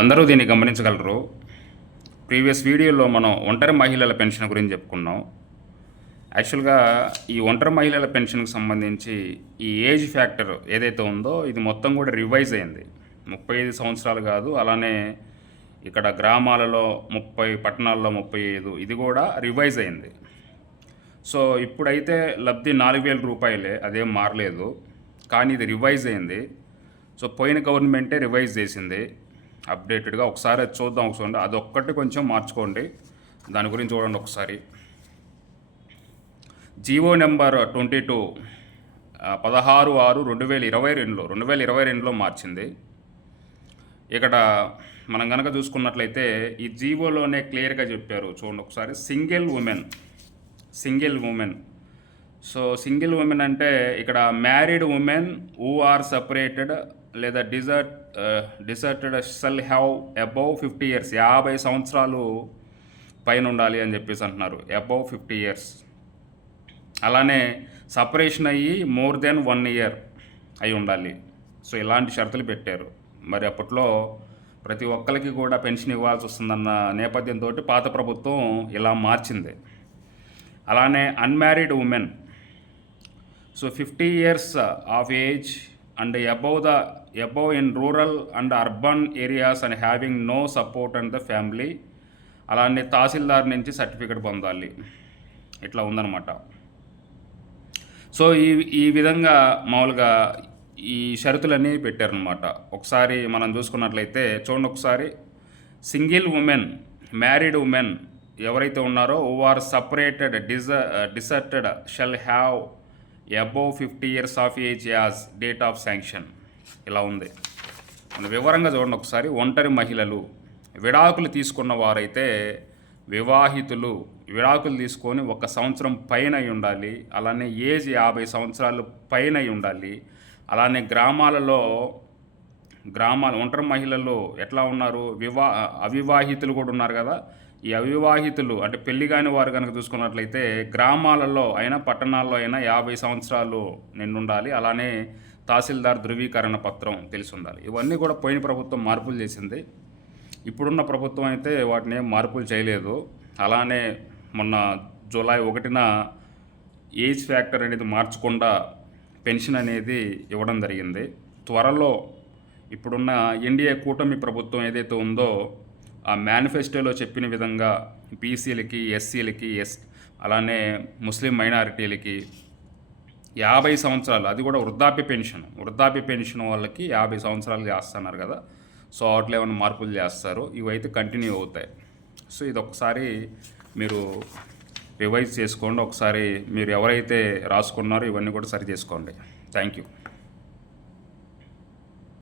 అందరూ దీన్ని గమనించగలరు. ప్రీవియస్ వీడియోలో మనం ఒంటరి మహిళల పెన్షన్ గురించి చెప్పుకున్నాం. యాక్చువల్గా ఈ ఒంటరి మహిళల పెన్షన్కి సంబంధించి ఈ ఏజ్ ఫ్యాక్టర్ ఏదైతే ఉందో ఇది మొత్తం కూడా రివైజ్ అయింది. ముప్పై ఐదు సంవత్సరాలు కాదు అలానే ఇక్కడ గ్రామాలలో ముప్పై పట్టణాల్లో ముప్పై ఐదు ఇది కూడా రివైజ్ అయింది. సో ఇప్పుడైతే లబ్ధి నాలుగు వేల రూపాయలే అదేం మారలేదు. కానీ ఇది రివైజ్ అయింది. సో పోయిన గవర్నమెంటే రివైజ్ చేసింది. అప్డేటెడ్గా ఒకసారి అది చూద్దాం ఒకసారి. అదొక్కటి కొంచెం మార్చుకోండి. దాని గురించి చూడండి ఒకసారి. జీవో నెంబర్ ట్వంటీ టూ పదహారు ఆరు రెండు వేల ఇరవై రెండులో రెండు వేల ఇరవై రెండులో మార్చింది. ఇక్కడ మనం కనుక చూసుకున్నట్లయితే ఈ జీవోలోనే క్లియర్గా చెప్పారు. చూడండి ఒకసారి. Single women. Single women. So single women అంటే ఇక్కడ married women who are separated లేదా desert deserted shall have above fifty years యాభై సంవత్సరాలు పైన ఉండాలి అని చెప్పేసి అంటున్నారు. Above fifty years. అలానే సపరేషన్ అయ్యి మోర్ దెన్ వన్ ఇయర్ అయి ఉండాలి. సో ఇలాంటి షరతులు పెట్టారు. మరి అప్పట్లో ప్రతి ఒక్కరికి కూడా పెన్షన్ ఇవ్వాల్సి వస్తుందన్న నేపథ్యంతో పాత ప్రభుత్వం ఇలా మార్చింది. అలానే unmarried women. So fifty years of age and above the above in rural and urban areas and having no support and the family అలానే తహసీల్దార్ నుంచి సర్టిఫికెట్ పొందాలి. ఇట్లా ఉందన్నమాట. సో ఈ ఈ విధంగా మామూలుగా ఈ షరతులన్నీ పెట్టారనమాట ఒకసారి మనం చూసుకున్నట్లయితే చూడండి ఒకసారి. సింగిల్ ఉమెన్ మ్యారీడ్ ఉమెన్ ఎవరైతే ఉన్నారో who are separated డిజ deserted shall have above fifty years of age as date of sanction. ఇలా ఉంది. మనం వివరంగా చూడండి ఒకసారి. ఒంటరి మహిళలు విడాకులు తీసుకున్న వారైతే వివాహితులు విడాకులు తీసుకొని ఒక సంవత్సరం పైన అయి ఉండాలి అలానే ఏజ్ యాభై సంవత్సరాలు పైన అయి ఉండాలి అలానే గ్రామాలలో గ్రామాల ఒంటరి మహిళలు ఎట్లా ఉన్నారు? వివా అవివాహితులు కూడా ఉన్నారు కదా. ఈ అవివాహితులు అంటే పెళ్ళి కాని వారు కనుక చూసుకున్నట్లయితే గ్రామాలలో అయినా పట్టణాల్లో అయినా యాభై సంవత్సరాలు నిండుండాలి. అలానే తహసీల్దార్ ధృవీకరణ పత్రం తెలిసి ఉండాలి ఇవన్నీ కూడా పోయిన ప్రభుత్వం మార్పులు చేసింది. ఇప్పుడున్న ప్రభుత్వం అయితే వాటిని మార్పులు చేయలేదు. అలానే మొన్న జూలై ఒకటిన ఏజ్ ఫ్యాక్టర్ అనేది మార్చకుండా పెన్షన్ అనేది ఇవ్వడం జరిగింది. త్వరలో ఇప్పుడున్న ఎన్డీఏ కూటమి ప్రభుత్వం ఏదైతే ఉందో ఆ మేనిఫెస్టోలో చెప్పిన విధంగా బీసీలకి ఎస్సీలకి ఎస్ అలానే ముస్లిం మైనారిటీలకి యాభై సంవత్సరాలు అది కూడా వృద్ధాప్య పెన్షన్ వృద్ధాప్య పెన్షన్ వాళ్ళకి యాభై సంవత్సరాలు చేస్తున్నారు కదా. సో అట్లా ఏమైనా మార్పులు చేస్తారు. ఇవైతే కంటిన్యూ అవుతాయి. సో ఇది ఒకసారి మీరు రివైజ్ చేసుకోండి. ఒకసారి మీరు ఎవరైతే రాసుకున్నారో ఇవన్నీ కూడా సరి చేసుకోండి. Thank you.